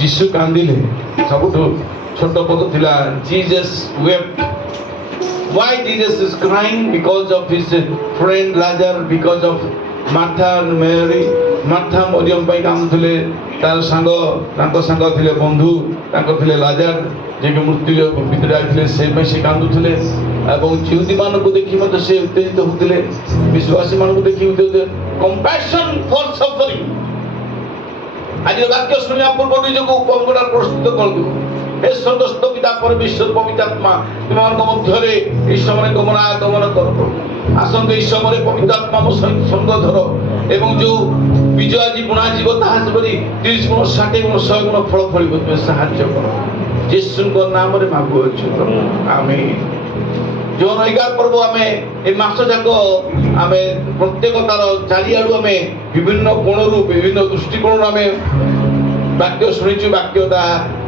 ଯୀଶୁ କାନ୍ଦିଲେ ସବୁଠୁ ଛୋଟ ପଦ ଥିଲା Jesus wept. Why Jesus is crying? Because of his friend Lazarus, because of Martha and Mary. Martha Maryam ପାଇଁ କାନ୍ଦୁଥିଲେ, ତାର ତାଙ୍କ ସାଙ୍ଗ ଥିଲେ ବନ୍ଧୁ, ତାଙ୍କ ଥିଲେ ଲାଜାର ଯିଏକି ମୃତ୍ୟୁ ଭିତରେ ଆସିଥିଲେ, ସେ ପାଇଁ ସେ କାନ୍ଦୁଥିଲେ। ଏବଂ ଯିହୁଦୀମାନଙ୍କୁ ଦେଖି ମଧ୍ୟ ସେ ଉତ୍ତେଜିତ ହେଉଥିଲେ, ବିଶ୍ୱାସୀମାନଙ୍କୁ ଦେଖି ଉତ୍ତେଜିତ। Compassion for suffering. ଆଜିର ବାକ୍ୟ ଶୁଣିବା ପୂର୍ବରୁ ନିଜକୁ ଉପମଟା ପ୍ରସ୍ତୁତ କରନ୍ତୁ। हे स्वर्गस्थ पिता परमेश्वर पवित्र आत्मा तुमମାନଙ୍କ ମଧ୍ୟରେ ଏହି ସମୟରେ ଗମନାଗମନ କର। ଆସନ୍ତୁ ଏହି ସମୟରେ ପବିତ୍ର ଆତ୍ମା ମୋ ସହିତ ସଙ୍ଗ ଧର ଏବଂ ଯେଉଁ ବୀଜ ଆଜି ବୁଣା ଯିବ ତାହା ଯେପରି 30 ଗୁଣ 60 ଗୁଣ 100 ଗୁଣ ଫଳ ଫଳିବ ତୁମେ ସାହାଯ୍ୟ କର। ଯୀଶୁଙ୍କ ନାମରେ ମାଗୁଅଛୁ ଆମେନ୍। ଯେଉଁ 11 ପର୍ବ ଆମେ ଏ ମାସ ଯାକ ଆମେ ପ୍ରତ୍ୟେକ ତାର ଚାରିଆଡ଼ୁ ଆମେ ବିଭିନ୍ନ କୋଣରୁ ବିଭିନ୍ନ ଦୃଷ୍ଟିକୋଣରୁ ଆମେ ବାକ୍ୟ ଶୁଣିଛୁ, ବାକ୍ୟଟା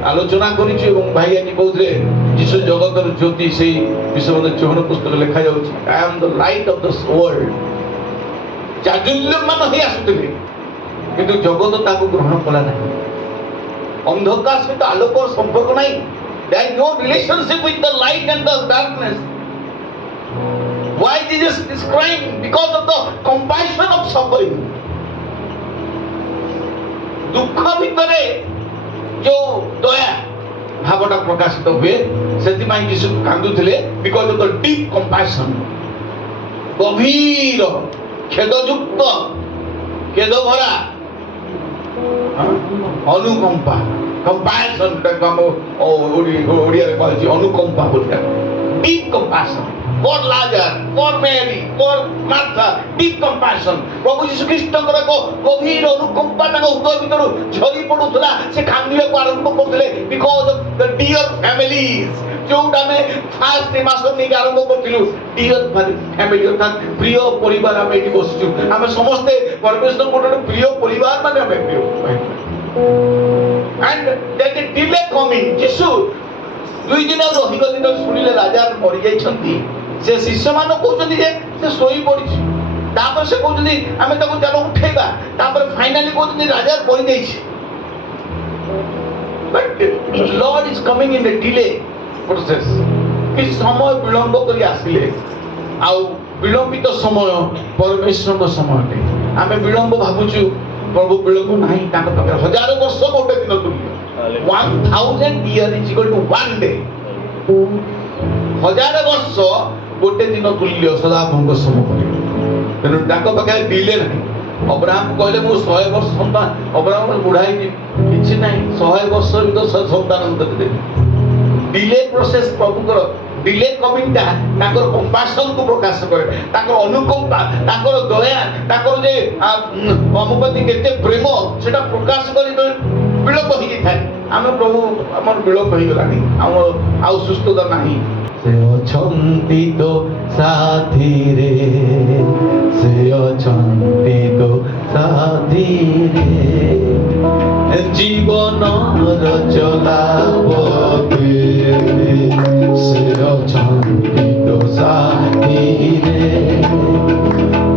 ଆଲୋଚନା କରିଛୁ ଏବଂ ଭାଇ ଆଜି କହୁଥିଲେ ଯୀଶୁ ଜଗତର ଜ୍ୟୋତି। ସେଇ ବିଷୟରେ ଯୋହନ ପୁସ୍ତକ ଲେଖାଯାଉଛି I am the light of this world। ଚାଞ୍ଚଲ୍ୟମାନ ହେଇ ଆସୁଥିଲେ କିନ୍ତୁ ଜଗତ ତାକୁ ଗ୍ରହଣ କଲା ନାହିଁ। ଅନ୍ଧକାର ସହିତ ଆଲୋକର ସମ୍ପର୍କ ନାହିଁ। There is no relationship with the light and the darkness. Why Jesus is crying? Because of the compassion of suffering। दुख भितरे जो दया भावटा प्रकाशित हुए से जीशु कांदुले because of the deep compassion. गभीर खेदयुक्त खेद भरा अनुकंपा कंपैशन ओडिया रे कहछि अनुकंपा बोलता। Deep compassion for Lazarus, for Mary, for Martha, deep compassion। प्रभु यीशु ख्रीष्ट को गभीर अनुकंपा ताको हृदय भितर झरी पडुथला। से कांदिया को आरंभ करथिले because of the dear families। जोटा में फास्ट मास में आरंभ करथिलु डियर फैमिली अर्थात प्रिय परिवार। हम एठी बसछु, हम समस्त परमेश्वर कोटे प्रिय परिवार माने हम प्रिय। and that the delay coming यीशु 2 दिन रही गली तो सुनिले लाजार मरि जाई छथि। से शिष्य मान कहते जे से सोई पड़ी तापर से कहते आम ताको चलो उठेबा तापर फाइनली कहते राजा पड़ी जाई। But Lord is coming in the delay process. कि समय विलंब करी आसिले आ विलंबित समय परमेश्वर को समय आम विलंब भाबुछु प्रभु विलंब नहीं ताको पाखे 1000 वर्ष गोटे दिन तुल्य। 1000 years is equal to 1 day। 1000 वर्ष गोटे दिन तुल्य सदाभंग सम तेणु ताको पाखे डिले नहीं। अब्राहम कहले मु 100 वर्ष संतान अब्राहम बुढ़ाई किछि नहीं 100 वर्ष भी संतान दे। डिले प्रोसेस प्रभु कर डिले कमिंग ता ताकर कंपैशन को प्रकाश करे, ताकर अनुकंपा, ताकर दया, ताकर जे अमुपति केते प्रेम सेटा प्रकाश करी विलंब हो जाए। आम प्रभु आम विलंब हो गलानी आम आउ सुस्थता नहीं। से अछंती तो साथी रे, से अछंती तो साथी रे, जीवन चला से अछंती तो साथी रे।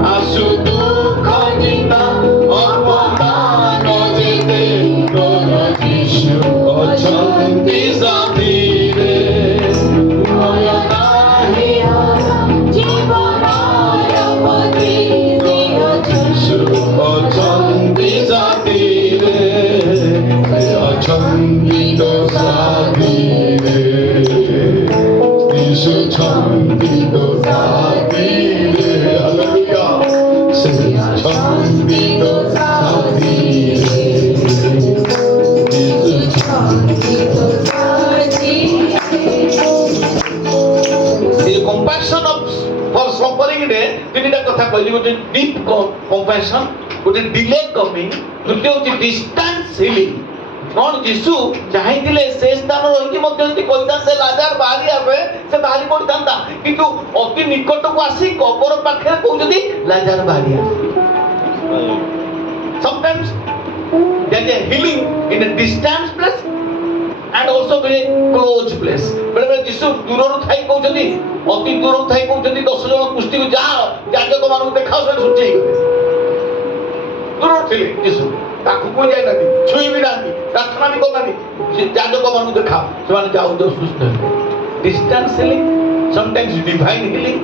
आसु दुख निंदा अपमान जेते तोर यीशु अछंती साथी रे। कथा कहली गोटे डीप कंपैशन, गोटे डिले कमिंग, द्वितीय होची डिस्टेंस हीलिंग। कौन यीशु चाहिए से स्थान रही कहते लाजार बाहरी आवे से बाहरी पड़ता किंतु अति निकट को आसी कबर पाखे कहते लाजार बाहरी आसे। Sometimes there is a healing in a distance place and also in a close place। बेले बेले यीशु दूर थाई कहते अति दूर थाई कहते 10 जन कुष्टी को जाओ याजक मानू देखाओ से सुची दूर थिले यीशु ପାଖକୁ ଯାଇ ନାହାନ୍ତି, ଛୁଇଁ ବି ନାହାନ୍ତି, ପ୍ରାର୍ଥନା ବି କରୁନାହାନ୍ତି, ସେ ଯାଜକ ମାନଙ୍କୁ ଦେଖାଅ, ସେମାନେ ଯାଉ ଯାଉ ସୁସ୍ଥ ହେଲେ। Distance healing, sometimes divine healing.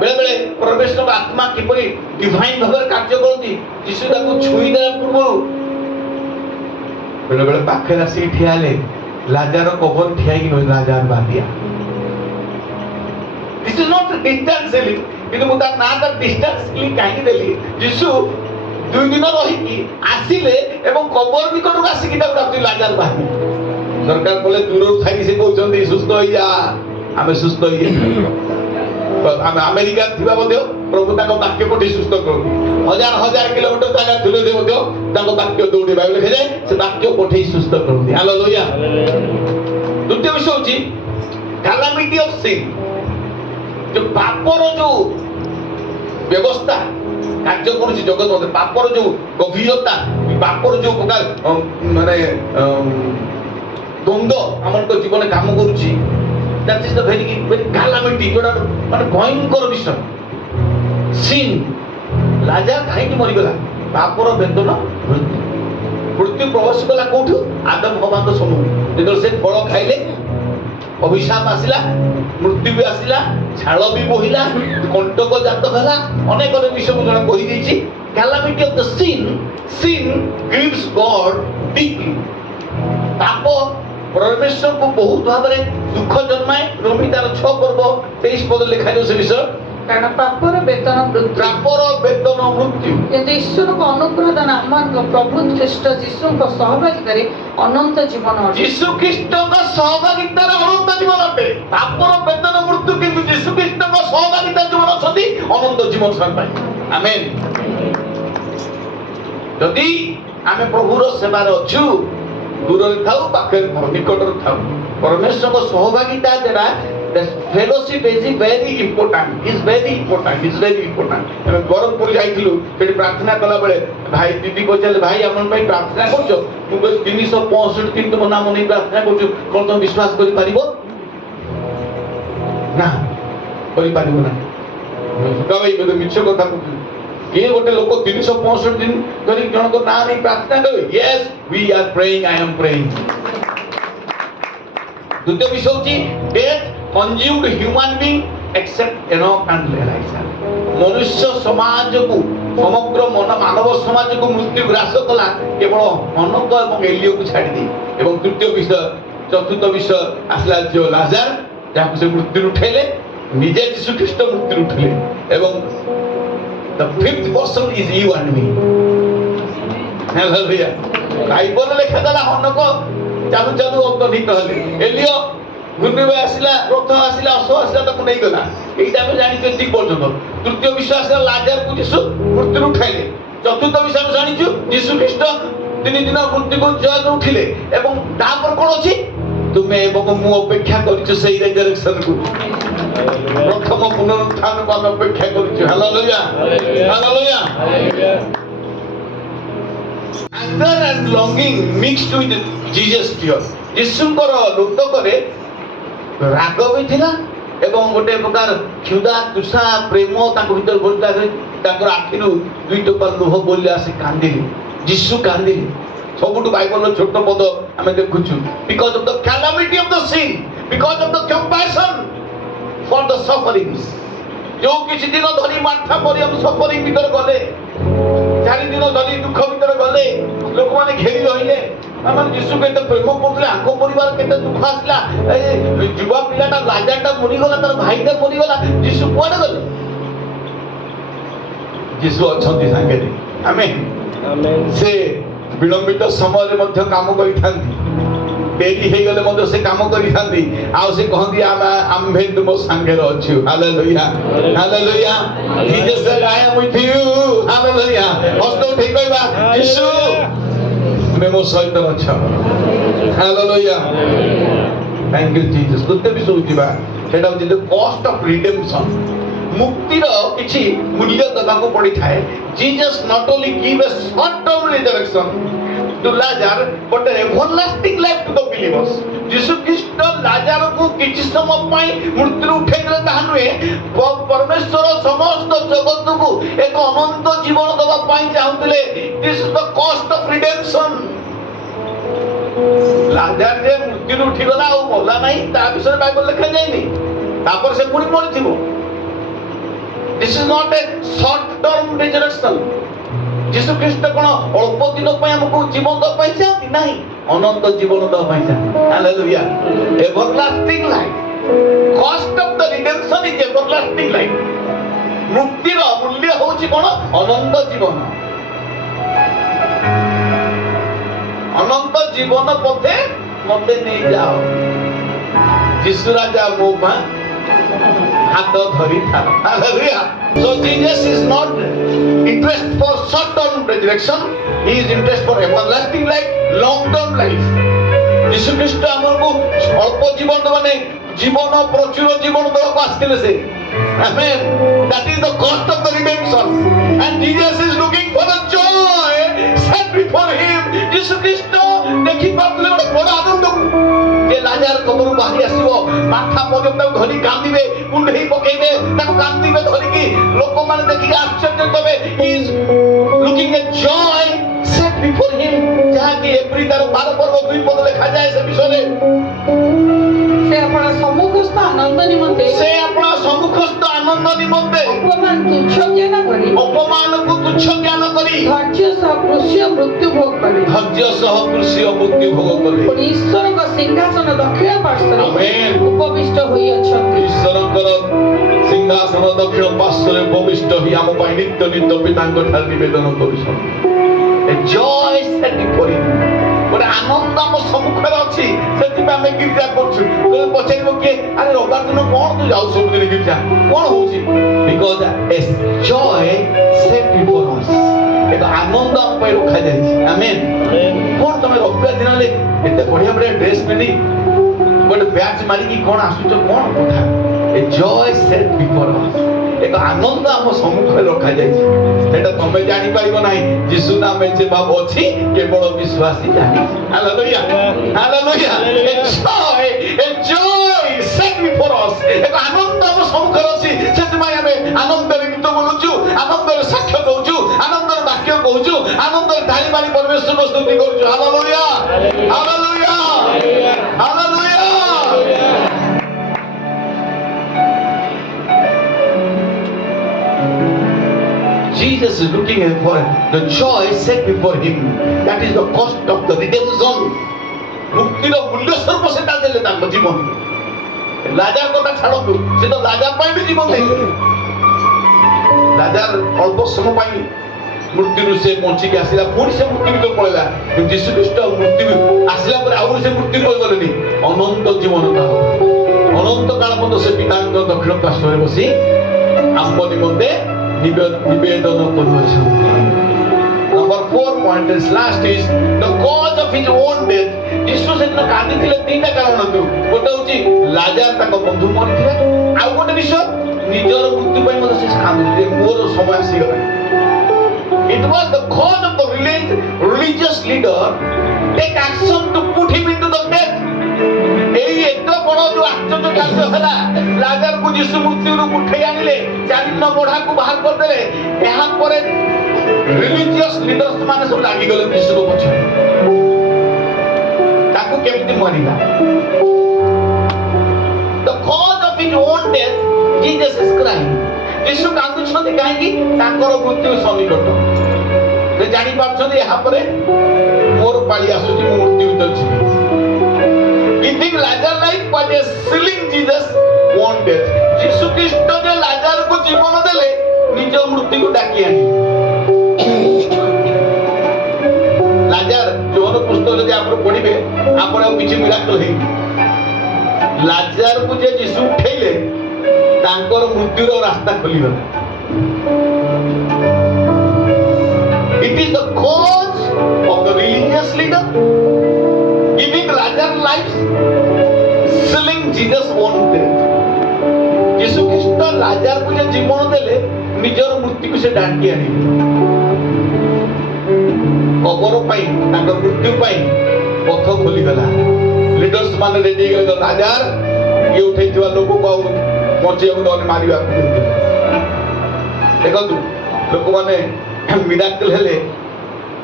ବେଳେ ବେଳେ ପରମେଶ୍ୱରଙ୍କ ଆତ୍ମା କିପରି ଡିଭାଇନ୍ ଭାବରେ କାର୍ଯ୍ୟ କରନ୍ତି, ଯୀଶୁ ତାକୁ ଛୁଇଁ ଦେବା ପୂର୍ବରୁ ବେଳେ ବେଳେ ପାଖରେ ଆସିକି ଠିଆ ହେଲେ, ଲାଜାର କବର ଠିଆ ହେଇକି ନୁହେଁ, ଲାଜାର ବାଦିଆ। This is not distance healing, କିନ୍ତୁ ମୁଁ ତା ନାଁ ତା ଡିଷ୍ଟାନ୍ସ ହିଲିଂ କାହିଁକି ଦେଲି? ଯୀଶୁ 2 ଦିନ ରହିକି ଆସିଲେ ଏବଂ କବର ନିକଟକୁ ଆସିକି ତାକୁ ଡାକୁଥିଲେ, ଲାଜାର ବାହାରି। ସରକାର କଲେ ଦୂରରୁ ଥାଇକି ସେ କହୁଛନ୍ତି ସୁସ୍ଥ ହେଇଯା, ଆମେ ସୁସ୍ଥ ହେଇଯାଇଛୁ। ଆମେ ଆମେରିକାରେ ଥିବା ମଧ୍ୟ ପ୍ରଭୁ ତାଙ୍କ ବାକ୍ୟ ପଠେଇ ସୁସ୍ଥ କରନ୍ତି। ହଜାର ହଜାର କିଲୋମିଟର ଜାଗା ଥିଲେ ମଧ୍ୟ ତାଙ୍କ ବାକ୍ୟ ଦୌଡ଼ି ବାଇବେଲ ଲେଖାଯାଏ, ସେ ବାକ୍ୟ ପଠେଇ ସୁସ୍ଥ କରନ୍ତି। ହାଲେଲୁୟା। ଦ୍ୱିତୀୟ ବିଷୟ ହଉଛି calamity of sin, ଯୋଉ ପାପର ଯୋଉ ବ୍ୟବସ୍ଥା କାର୍ଯ୍ୟ କରୁଛି ଜଗତ ମଧ୍ୟରେ, ପାପର ଯୋଉ ଗଭୀରତା, ପାପର ଯୋଉ ପ୍ରକାର ମାନେ ଦ୍ୱନ୍ଦ୍ୱ ଆମର ତ ଜୀବନରେ କାମ କରୁଛି, that is the very calamity, ଯୋଉଟା ମାନେ ଭୟଙ୍କର ବିଷୟ। sin, ଲାଜାର କାହିଁକି ମରିଗଲା? ପାପର ବେଦନ ମୃତ୍ୟୁ। ମୃତ୍ୟୁ ପ୍ରବେଶ କଲା କୋଉଠୁ? ଆଦମ ହବାଙ୍କ ସମୂହ। ଯେତେବେଳେ ସେ ଫଳ ଖାଇଲେ ଅଭିଶାପ ଆସିଲା, ମୃତ୍ୟୁ ବି ଆସିଲା, ଝାଳ ବି ବୋହିଲା, କଣ୍ଟକ ଜାତ ହେଲା, ଅନେକ ଅନେକ ବିଷୟ ମୁଁ ଜଣେ କହିଦେଇଛି। calamity of the sin grieves God deeply। ପାପ ପରମେଶ୍ୱରଙ୍କୁ ବହୁତ ଭାବରେ ଦୁଃଖ ଜନ୍ମାଏ। ରୋମୀ ତାର 6 ପର୍ବ 23 ପଦ ଲେଖାଯିବ ସେ ବିଷୟ। କାରଣ ପାପର ବେତନ ମୃତ୍ୟୁ, ପାପର ବେତନ ମୃତ୍ୟୁ। କିନ୍ତୁ ଈଶ୍ୱରଙ୍କ ଅନୁଗ୍ରହ ଦାନ ଆମମାନଙ୍କ ପ୍ରଭୁ ଖ୍ରୀଷ୍ଟ ଯୀଶୁଙ୍କ ସହଭାଗିତାରେ ଅନନ୍ତ ଜୀବନ ଅଟେ। ଯୀଶୁ ଖ୍ରୀଷ୍ଟଙ୍କ ସହଭାଗିତାରେ ଅନନ୍ତ ଜୀବନ ଅଟେ। ପାପର ବେତନ ମୃତ୍ୟୁ, କିନ୍ତୁ ଯୀଶୁ ଖ୍ରୀଷ୍ଟଙ୍କ ସହଭାଗିତାରେ ଯେଉଁମାନେ ଅଛନ୍ତି ଅନନ୍ତ ଜୀବନ ସେମାନେ ପାଇବେ। ଆମେନ୍। ଯଦି ଆମେ ପ୍ରଭୁର ସେବାରେ ଅଛୁ, ଦୂରରେ ଥାଉ ପାଖରେ ଥାଉ ନିକଟରେ ଥାଉ, ପରମେଶ୍ୱରଙ୍କ ସହଭାଗିତା ଦ୍ୱାରା fellowship is very important, is very important, is very important। ଆମେ ବରହମପୁର ଯାଇଥିଲୁ, ସେଠି ପ୍ରାର୍ଥନା କଲା ବେଳେ ଭାଇ ଦିଦି କହିଲେ, ଭାଇ ଆମ ପାଇଁ ପ୍ରାର୍ଥନା କରୁଛ? ମୁଁ କହିଲି 365 ଦିନ ତୁମ ନାମ ନେଇ ପ୍ରାର୍ଥନା କରୁଛୁ, କଣ ତମେ ବିଶ୍ୱାସ କରିପାରିବ? ନା, କରିପାରିବ ନା। ଭାଇ ବୋଧେ ମିଛ କଥା କହୁଛୁ। କିଏ ଗୋଟେ ଲୋକ 365 ଦିନ ଧରି ଜଣଙ୍କ ନାଁ ନେଇ ପ୍ରାର୍ଥନା କରିବେ? yes, we are praying, I am praying। ଦ୍ୱିତୀୟ ବିଷୟ ହେଉଛି death consumed human being except Enoch and Elijah। ମନୁଷ୍ୟ ସମାଜକୁ, ସମଗ୍ର ମାନବ ସମାଜକୁ ମୃତ୍ୟୁ ଗ୍ରାସ କଲା କେବଳ ଅନକ ଏବଂ ଏଲିୟକୁ ଛାଡ଼ିଦେଇ। ଏବଂ ତୃତୀୟ ବିଷୟ, ଚତୁର୍ଥ ବିଷୟ ଆସିଲା ଯୋଉ ଲାଜାର, ଯାହାକୁ ସେ ମୃତ୍ୟୁରୁ ଉଠାଇଲେ, ନିଜେ ଯୀଶୁ ଖ୍ରୀଷ୍ଟ ମୃତ୍ୟୁରୁ ଉଠିଲେ। ଏବଂ the 5th person is you and me। Hallelujah. Bible ଲେଖାଗଲା ଅନକ ଚାଲୁ ଚାଲୁ ଅନ୍ତର୍ହିତ ହେଲେ, ଏଲିୟ ଘୂର୍ଣ୍ଣିବାୟ ଆସିଲା, ରଥ ଆସିଲା, ଅଶ୍ୱ ଆସିଲା, ତାକୁ ନେଇଗଲା। ଏଇଟା ଆମେ ଜାଣିଛୁ ଏତିକି ପର୍ଯ୍ୟନ୍ତ। ତୃତୀୟ ବିଷୟ ଆସିଲା ଲାଜାରକୁ ଯୀଶୁ ମୃତ୍ୟୁରୁ ଉଠାଇଲେ। ଚତୁର୍ଥ ବିଷୟ ଆମେ ଜାଣିଛୁ ଯୀଶୁ ଖ୍ରୀଷ୍ଟ 3 ଦିନ ମୃତ୍ୟୁକୁ ଜୟ ଉଠିଲେ। ଏବଂ ତାପରେ କଣ ଅଛି? ତୁମେ ଏବଂ ମୁଁ ଅପେକ୍ଷା କରିଛୁ ସେଇ ରେଜରେକ୍ସନକୁ, ପ୍ରଥମ ପୁନରୁତ୍ଥାନକୁ ଆମେ ଅପେକ୍ଷା କରିଛୁ। Hallelujah, hallelujah. Anger and longing mixed with Jesus tears। ଯୀଶୁଙ୍କର ଲୋତକରେ ରାଗ ବି ଥିଲା ଏବଂ ଗୋଟେ ପ୍ରକାର କ୍ଷୁଧା, ତୃଷା, ପ୍ରେମ ତାଙ୍କ ଭିତରେ ଭରିଥିଲା। ତାଙ୍କର ଆଖିରୁ 2 ଟୋପା ଲୁହ ବୋଳି ଆସି କାନ୍ଦିଲେ। ଯୀଶୁ କାନ୍ଦିଲେ। ସବୁଠୁ ବାଇବଲର ଛୋଟ ପଦ ଆମେ ଦେଖୁଛୁ, because of the calamity of the sin, because of the compassion for the sufferings। ଯୋଉ କିଛି ଦିନ ଧରି ମାର୍ଥା ମରିୟମ ସଫରିଂ ଭିତରେ ଗଲେ, 4 ଦିନ ଧରି ଦୁଃଖ ଭିତରେ ଗଲେ, ଲୋକମାନେ ଘେରି ରହିଲେ, ଆମର ଯୀଶୁକୁ ଏତେ ପ୍ରେମ କରୁଥିଲେ, ଆଙ୍କ ପରିବାର କେତେ ଦୁଃଖ ଆସିଲା। ଯୁବା ପିଲାଟା ଲାଜାରଟା ମରିଗଲା, ତାର ଭାଇଟା ମରିଗଲା, ଯୀଶୁ କୁଆଡେ ଗଲେ? ଯୀଶୁ ଅଛନ୍ତି ସାଙ୍ଗରେ। ଆମେନ୍। ସେ ବିଳମ୍ବିତ ସମୟରେ ମଧ୍ୟ କାମ କରିଥାନ୍ତି, ଡେରି ହେଇଗଲେ ମଧ୍ୟ ସେ କାମ କରିଥାନ୍ତି। ଆଉ ସେ କହନ୍ତି ଆମ୍ଭେ ତୁମ ସାଙ୍ଗରେ ଅଛୁ। Hallelujah, hallelujah. Jesus said, I am with you। Hallelujah. ହସ୍ତ ଉଠେଇ କହିବା, ଯୀଶୁ ତୁମେ ମୋ ସହିତ ଅଛ। ହାଲେଲୁୟା। Thank you Jesus। ତୃତୀୟ ବିଷୟ ଯିବା, ସେଟା ହେଉଛି the cost of redemption। ମୁକ୍ତିର କିଛି ମୂଲ୍ୟ ଦେବାକୁ ପଡ଼ିଥାଏ। Jesus not only give a short term resurrection, to Lazarus, but an everlasting life to the believers. यीशु ख्रीष्ट लाजार को किछि समय पई मृत्यु उठै देले ताहा नुहे परमेश्वर समस्त जगत को एक अनंत जीवन दबा पई चाहुतले. This is the cost of redemption. लाजार जे मृत्यु उठी गला और मोला नहीं ता विषय बाइबल लिखा जायनी. तापर से पुणी मरिथिबो. This is not a short term resurrection. यीशु ख्रीष्ट कोन अल्प दिन पई हमको जीवन द पई चाहती नहीं, अनंत जीवन द पई चाहती. Hallelujah. Everlasting life. Cost of the redemption is everlasting life. मुक्तिर मूल्य होची कोन अनंत जीवन. अनंत जीवन पथे मते नहीं जाओ. यीशु राजा मोमा हाथ धरी था. Hallelujah. So Jesus is not interested for short term resurrection. He is interested for everlasting life, long term life. यीशु ख्रीष्ट हमको अल्प जीवन दबाने जीवन प्रचुर जीवन दबाको आस्थिले से. Amen. That is the cost of the redemption. And Jesus is looking for the joy set before him. यीशु ख्रीष्ट देखि पातले बड़ बड़ आनंद को जे लाजार कबरु बाहरी आसीबो माथा पर्यंत धरी कांदिबे कुंडई पकेइबे ताको कांदिबे धरि की लोक माने देखि आश्चर्य तबे is looking at Joy set before him. जहा कि एप्रिल 12 पर्व 2 पद लिखा जाए से विषय से अपना सम्मुखस्थ आनंद निमंते अपमान तुच्छ ज्ञान करी धैर्य सह कृष्य मृत्यु भोग करे. पुनि ईश्वर का सिंहासन दक्षिण पार्श्वरे उपविष्ट होई अछंती. सिंहासन दक्षिण पार्श्वरे उपविष्ट होई आम पई नित्य नित्य पितांक ठार निवेदन करूछन. A joy set before him. बड़े आनंद आम सम्मुखरे अछि सेति पे हमें गिरजा करछु. तो पछेरिबो के अरे रविवार दिन कोन तू जाउ सब दिन गिरजा कोन होउची. Because A joy set before us. एक आनंद हम पे रखा जाय. आमेन. कोन तमे रविवार दिन ले एते बढ़िया बढ़िया ड्रेस पिनी बट बैच मारी की कोन आसुचो कोन कथा. ए जॉय सेट बिफोर अस. एक आनंद हम सम्मुखरे रखा जाय. सेटा तमे जानि पारिबो नाही. यीशु नामे जे बाब अछि केवल विश्वासी जानि. हालेलुया. हालेलुया. ए जॉय सेट बिफोर अस. एक आनंद हम सम्मुखरे अछि. सेतमाय हमें आनंदरे गीत बोलुछु, आनंदरे साक्ष्य दउछु, आनंदरे वाक्य कहूछु, आनंदरे धारी मारी परमेश्वर स्तुति करूछु. Hallelujah. Hallelujah. Hallelujah. Jesus is looking for the joy set before him. That is the cost of the redemption. मुक्तिर मूल्य स्वरूप सेटा देले तांको जीवन. लाजार कथा छाडतु से तो लाजार पाई भी जीवन देले. लाजार अल्प समय पाई मृत्यु से पहुंची के आसिला पुणी से मृत्यु तो पळला. यीशु ख्रीष्ट मृत्यु आसिला पर आउर से मृत्यु कोइ गलेनी. अनंत जीवन ता अनंत काल पर्यंत से पितांक दक्षिण पार्श्वरे बसी आम निमंते निवेदन करूछन. Number 4 point is last is the cause of his own death. यीशु से न कांदी थिले तीनटा कारण दु. गोटे होची लाजार ताको बंधु मरिथिले. आ गोटे विषय निजर मृत्यु पई मते से कांदी मोर समय आसी गला. It was the cause of the religious leader take action to put him into the death. এই একটা বড় जो आश्चर्य कार्य हला लाजार को यीशु मृत्यु रु उठाई आनिले चारिन मोढ़ा को बाहर कर देले. यहां पर रिलीजियस लीडर्स माने सब लागी गले यीशु को पछ ताको केमति मरिला. The cause of his own death Jesus is crying. यीशु कांदु छथि काहे कि ताकर मृत्यु सन्निकट. ते जानि पाछथि यहां पर मोर पाली आसुची मृत्यु उतरछि. Giving Lazarus life was a sealing Jesus own death. यीशु ख्रीष्ट ने लाजार को जीवन देले निज मृत्यु को डाकी आनी. लाजार जोन पुस्तक जदि आपण पढिबे आपण किछि मिराकल हे. लाजार को जे यीशु उठैले तांकर मृत्युर रास्ता खोली गला. It is the cause of the religious leader giving Lazarus life, sealing Jesus own death. यीशु ख्रीष्ट लाजार को जे जीवन देले निजर मृत्यु को से डांटी आनी. कबर ପାଇଁ ତାଙ୍କ ମୃତ୍ୟୁ ପାଇଁ ପଥ ଖୋଲିଗଲା। ଲିଡର୍ସ ମାନେ ରେଡି ହେଇଗଲେ, ରାଜାର ଇଏ ଉଠେଇଥିବା ଲୋକକୁ ଆଉ ବଞ୍ଚେଇବାକୁ ଦବନି, ମାରିବାକୁ। ଦେଖନ୍ତୁ ଲୋକମାନେ ମିରାକଲ ହେଲେ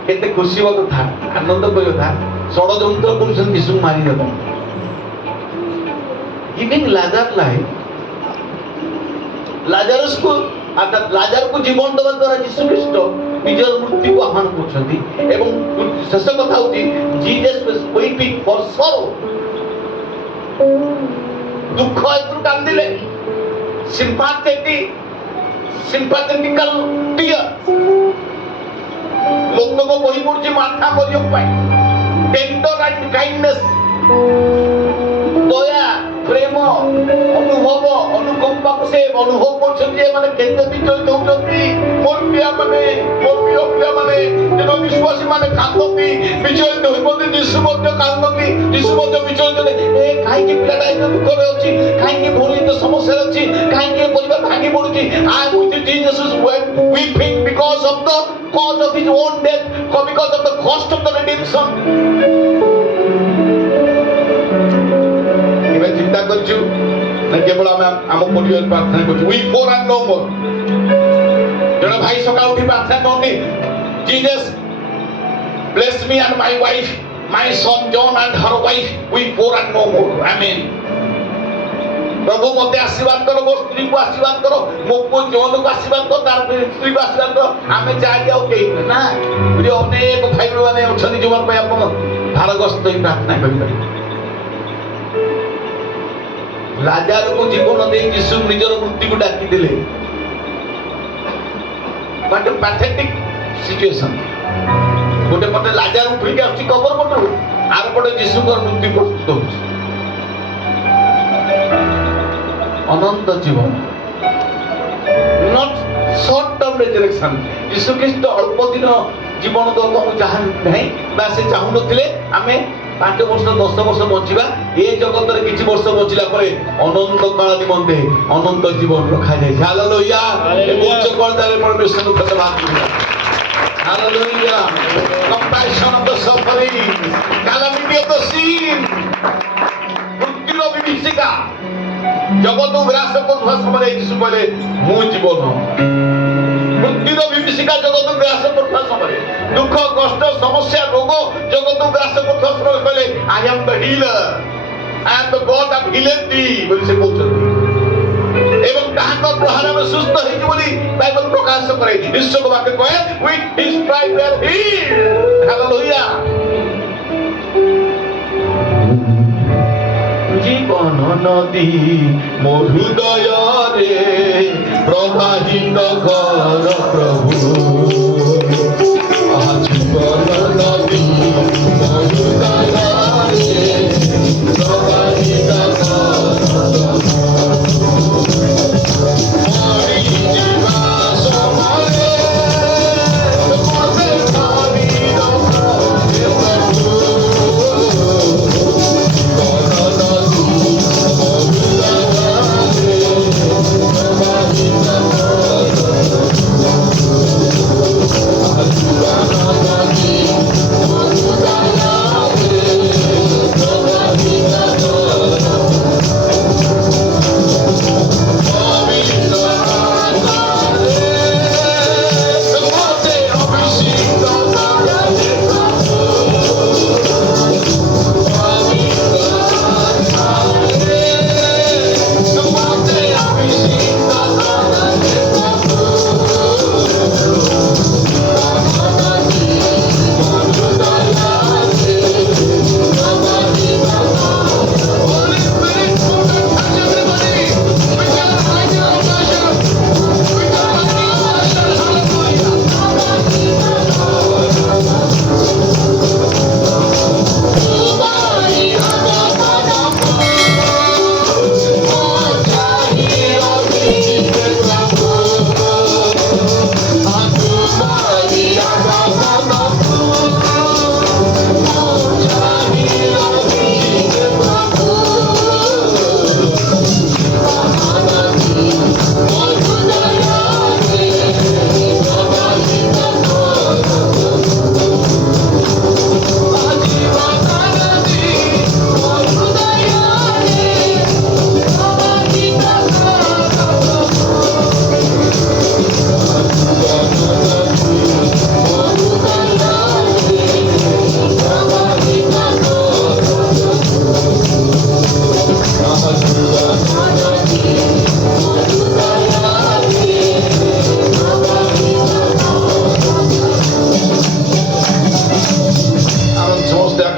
କେତେ ଖୁସି ହବା କଥା, ଆନନ୍ଦ କରିବା କଥା। ଷଡ଼ଯନ୍ତ୍ର କରୁଛନ୍ତି ଯୀଶୁକୁ ମାରିଦେବା। Giving Lazarus life, ଲାଜାରସକୁ ଅର୍ଥାৎ ଲାଜାରକୁ ଜୀବନ ଦେବା ଦ୍ୱାରା ଯୀଶୁ ଖ୍ରୀଷ୍ଟ ନିଜର ମୃତ୍ୟୁକୁ ଆହ୍ୱାନ କରୁଛନ୍ତି। ଏବଂ ଶେଷ କଥା ହଉଛି Jesus was weeping for sorrow, ଦୁଃଖ ହେତୁ କାନ୍ଦିଲେ। sympathetical tear, ଲୋକଙ୍କ ବହି ପଡୁଛି ମାଥା କରିବା ପାଇଁ। tender and kindness, ଦୟା, ପ୍ରେମ, ଅନୁଭବ, ଅନୁକମ୍ପାକୁ ସେ ଅନୁଭବ କରୁଛନ୍ତି। ଏମାନେ କେତେ ବିଚଳିତ ହଉଛନ୍ତି। ମୋର ପିଲାମାନେ, ମୋର ପ୍ରିୟ ପିଲାମାନେ, ଯେନ ବିଶ୍ୱାସୀ ମାନେ କାନ୍ଦନ୍ତି, ବିଚଳିତ ହୋଇପଡନ୍ତି, ଯୀଶୁ ମଧ୍ୟ କାନ୍ଦନ୍ତି, ଯୀଶୁ ମଧ୍ୟ ବିଚଳିତ ହେଲେ, ଏ କାହିଁକି ପିଲାଟା ଏତେ ଦୁଃଖରେ ଅଛି, କାହିଁକି ଭଉଣୀ ଏତେ ସମସ୍ୟାରେ ଅଛି, କାହିଁକି ଏ ପରିବାର ଭାଙ୍ଗି ପଡୁଛି। I am with Jesus weeping because of the cause of his own death, because of the cost of the redemption. চিন্তা করছু না কেবল আমি আম পরিবার প্রার্থনা করছি, we four are no more. জনে ভাই সকাল উঠি প্রার্থনা করনি, Jesus bless me and my wife, my son John and her wife, we four are no more, amen. প্রভু মতে আশীর্বাদ করো, ମୋ ସ୍ତ୍ରୀକୁ ଆଶୀର୍ବାଦ କର, ମୋ ପୁଅ ଜୋନକୁ ଆଶୀର୍ବାଦ କର, ତାର ସ୍ତ୍ରୀକୁ ଆଶୀର୍ବାଦ କର। ଆମେ ଚାରି ଆଉ କେହି ନା, ଅନେକ ଭାଇ ମାନେ ଅଛନ୍ତି ଯୋଉମାନଙ୍କ ପାଇଁ ଆପଣ ଭାରଗ୍ରସ୍ତ ହୋଇ ପ୍ରାର୍ଥନା କରିପାରିବେ। ଲାଜାରକୁ ଜୀବନ ଦେଇ ଯୀଶୁ ନିଜର ମୃତ୍ୟୁକୁ ଡାକିଥିଲେ। ଗୋଟେ ପାଥେଟିକ୍ ସିଚୁଏସନ। ଗୋଟେ ପଟେ ଲାଜାର ଉଠିକି ଆସୁଛି କବର ପଟରୁ, ଆର ପଟେ ଯୀଶୁଙ୍କର ମୃତ୍ୟୁ ପ୍ରସ୍ତୁତ ହଉଛି। ଅନନ୍ତ ଜୀବନ, ନଟ୍ ସର୍ଟ ଟର୍ମ ରେଜରେକ୍ସନ। ଯୀଶୁ ଖ୍ରୀଷ୍ଟ ଅଳ୍ପ ଦିନ ଜୀବନ ଦେବାକୁ ଚାହାଁ ନାହିଁ ବା ସେ ଚାହୁଁନଥିଲେ ଆମେ 5 ବର୍ଷ 10 ବର୍ଷ ବଞ୍ଚିବା। ଏ ଜଗତରେ କିଛି ବର୍ଷ ବଞ୍ଚିଲା ପରେ ଅନନ୍ତ କାଳ ନିମନ୍ତେ ଅନନ୍ତ ଜୀବନ ରଖାଯାଇଛି। ହାଲେଲୁୟା। ଉଚ୍ଚ କର୍ତ୍ତାରେ ପରମେଶ୍ୱରଙ୍କୁ ଧନ୍ୟବାଦ କରିବା। Hallelujah. compassion of the suffering, calamity of the sin, ମୃତ୍ୟୁର ବିଭୀଷିକା ଜଗତକୁ ଗ୍ରାସ କରୁଥିବା ସମୟରେ ଯୀଶୁ କହିଲେ ମୁଁ ଜୀବନ। ମୃତ୍ୟୁର ବିଭୀଷିକା ଜଗତକୁ ଗ୍ରାସ କରୁଥିବା ସମୟରେ, ଦୁଃଖ କଷ୍ଟ ସମସ୍ୟା ରୋଗ ଜଗତକୁ ଗ୍ରାସ କରୁଥିବା ସମୟରେ କହିଲେ I am the healer, I am the God that healeth thee ବୋଲି ସେ କହୁଛନ୍ତି। ଏବଂ ତାହାଙ୍କ ଦ୍ୱାରା ଆମେ ସୁସ୍ଥ ହେଇଛୁ ବୋଲି ବାଇବଲ ପ୍ରକାଶ କରେ। ଈଶ୍ୱରଙ୍କ ବାକ୍ୟ କହେ with his stripes we are healed। Hallelujah. জীবন নদী ମୋ ହୃଦୟରେ ପ୍ରବାହିତ କର ପ୍ରଭୁ। জীবন নদী ମୋ ହୃଦୟରେ ପ୍ରବାହିତ କର ପ୍ରଭୁ। ମରିଯିବା ସମୟରେ ମୋତେ ଧରିର ପ୍ରଭୁ।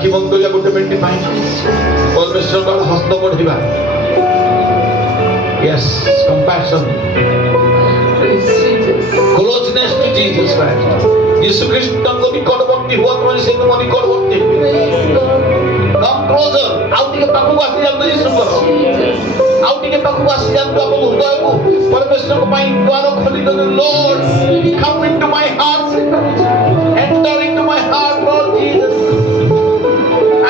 ଜୀବନ କରିବା ଗୋଟେ ମିନିଟ ପାଇଁ ପରମେଶ୍ୱରଙ୍କର ହସ୍ତ ବଢିବା। Yes, compassion, Praise Jesus. closeness to Jesus Christ. यीशु ଖ୍ରୀଷ୍ଟଙ୍କ ନିକଟବର୍ତ୍ତୀ ହୁଅ, ତୁମେ ସେ ତୁମ ନିକଟବର୍ତ୍ତୀ। Praise God. Come closer, ଆଉ ଟିକେ ପାଖକୁ ଆସି ଯାଆନ୍ତୁ ଯୀଶୁଙ୍କର। Jesus. ଆଉ ଟିକେ ପାଖକୁ ଆସି ଯାଆନ୍ତୁ ଆପଣଙ୍କ ହୃଦୟକୁ ପରମେଶ୍ୱରଙ୍କ ପାଇଁ ଦ୍ୱାର ଖୋଲି ଦିଅନ୍ତୁ। Lord, come into my heart, enter into my heart, Lord Jesus,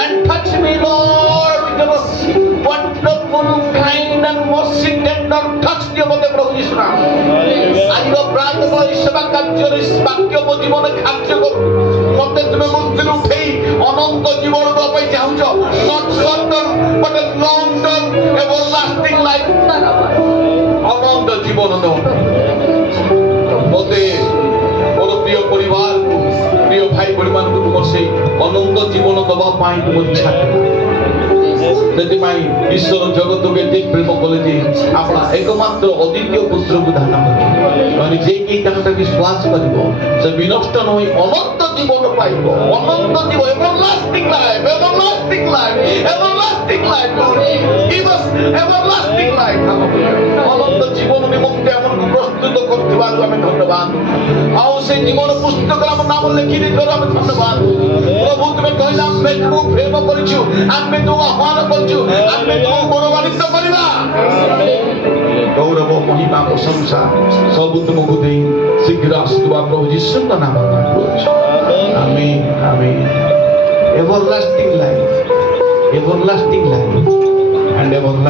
and touch me, Lord, with your wonderful, kind and mercy tender touch ଦିଅ ମୋତେ ପ୍ରଭୁ ଯୀଶୁ ନାମ। ଆଜିର ପ୍ରାୟତଃ ଏହି ସେବା କାର୍ଯ୍ୟରେ ବାକ୍ୟ ମୋ ଜୀବନରେ କାର୍ଯ୍ୟ କରୁ। ମୋତେ ତୁମେ ମୃତ୍ୟୁରୁ ଉଠେଇ ଅନନ୍ତ ଜୀବନ ଦେବା ପାଇଁ ଚାହୁଁଛ। Not short term, but a long term, everlasting life. ଅନନ୍ତ ଜୀବନ ଦେବ ମୋତେ, ମୋର ପ୍ରିୟ ପରିବାରକୁ, ପ୍ରିୟ ଭାଇ ଭଉଣୀମାନଙ୍କୁ ତୁମର ସେଇ ଅନନ୍ତ ଜୀବନ ଦେବା ପାଇଁ ତୁମ ଇଚ୍ଛା ଥିଲା। ସେଥିପାଇଁ ଈଶ୍ୱର ଜଗତକୁ ଏତେ ପ୍ରେମ କଲେ ଯେ ଆପଣା ଏକମାତ୍ର ଅଦ୍ୱିତୀୟ ପୁତ୍ରକୁ ଦାନ କଲେ। ମାନେ ଯେ କି ତାଙ୍କ ବିଶ୍ୱାସ କରିବ ସେ ବିନଷ୍ଟ ନହୋଇ ଅନନ୍ତ ଜୀବନ ପାଇବ। ଅନନ୍ତ ଜୀବନ, everlasting life, everlasting life, everlasting life. Give us everlasting life. ଅନନ୍ତ ଜୀବନ ନିମନ୍ତେ ଆମକୁ ପ୍ରସ୍ତୁତ କରୁଥିବାରୁ ଆମେ ଧନ୍ୟବାଦ। ଆଉ ସେ ଜୀବନ ପୁସ୍ତକରେ ଆମ ନାମ ଲେଖି ଦେଇଥିବାରୁ ଆମେ ଧନ୍ୟବାଦ। ପ୍ରଭୁ ତୁମେ କହିଲେ ଆମେ ତୁମକୁ ପ୍ରେମ କରିଛୁ, ଆମେ ତୁମକୁ ଆହ୍ୱାନ କରୁଛୁ, ଆମେ ତୁମକୁ ଗୌରବାନ୍ୱିତ କରିବା। ଗୌରବ ମହିମା ପ୍ରଶଂସା ସବୁ ତୁମକୁ ଦେଇ ଶୀଘ୍ର ଆସୁଥିବା ପ୍ରଭୁ ଯୀଶୁଙ୍କ ନାମରେ ମାଗୁଅଛୁ। ଆମେନ୍, ଆମେନ୍। Everlasting life, everlasting life, and everlasting